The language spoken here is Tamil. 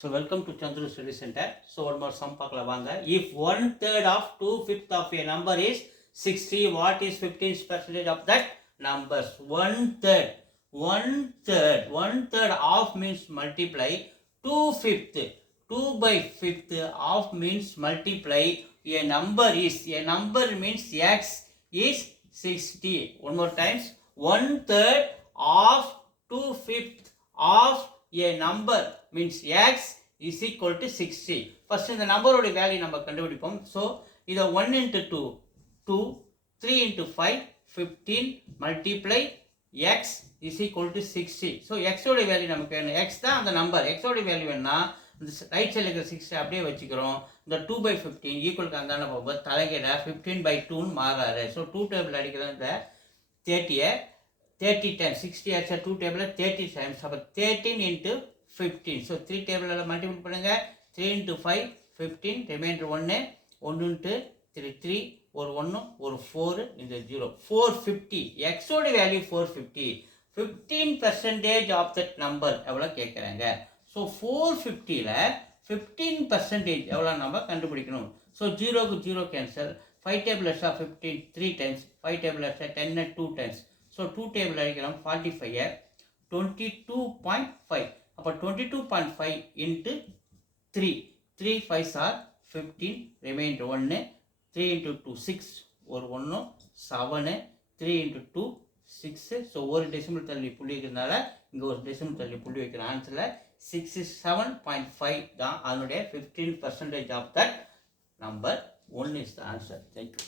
So welcome to Chandru Study Center. So one more sum பார்க்கலாம் வாங்க. If 1/3 of 2/5 of a number is 60, what is 15% of that numbers? 1/3. 1/3 of means multiply 2/5. 2 by 5th of means multiply a number means x is 60. One more times. 1/3 of 2/5 of a number means x is equal to 60. First இந்த நம்பரோட வேல்யூ நம்ம கண்டுபிடிப்போம். ஸோ இதை 1 into 2 2 3 into 5 15 multiply x is equal to 60. So எக்ஸோட வேல்யூ நமக்கு வேணும். எக்ஸ் தான் அந்த நம்பர். எக்ஸோட வேல்யூ வேணும்னா இந்த ரைட் சைடில் இருக்கிற 60 அப்படியே வச்சுக்கிறோம். இந்த 2 by 15 ஈக்குவலுக்கு அந்தாண்ட போகும்போது தலைகிட 15 by 2ன்னு மாறாரு. ஸோ 2 டேபிள் அடிக்கிறோம். இந்த 30 30 times 60 ஆச்சா 2 டேபிள் 30 times. அப்போ 13 into 15. ஸோ 3 டேபிளில் மல்டிபிள் பண்ணுங்க. 3 into 5 15 ரிமைண்டர் 1 1 into 3 3 ஒரு 1 ஒரு 4 இந்த 0 450. எக்ஸோட வேல்யூ 450. 15% ஆஃப் தட் நம்பர் எவ்வளோ கேட்குறாங்க. ஸோ 450ல் 15% எவ்வளோ நம்ம கண்டுபிடிக்கணும். ஸோ 0க்கு 0 cancel. 5 table extra 15 3 times 5 table extra 10 2 times. So 2 table அடிக்கலாம் 45 22.5. அப்போ 22.5 into 3 3 5s are 15 reminder 1 3 into 2 6 ஒரு 1 7 3 into 2 6. ஸோ ஒரு டெசிமல் தள்ளி புள்ளி இருக்கிறதுனால இங்கே ஒரு டெசிமல் தள்ளி புள்ளி வைக்கிற ஆன்சரில் 67.5 தான் அதனுடைய 15% of that number 1 is the answer. Thank you.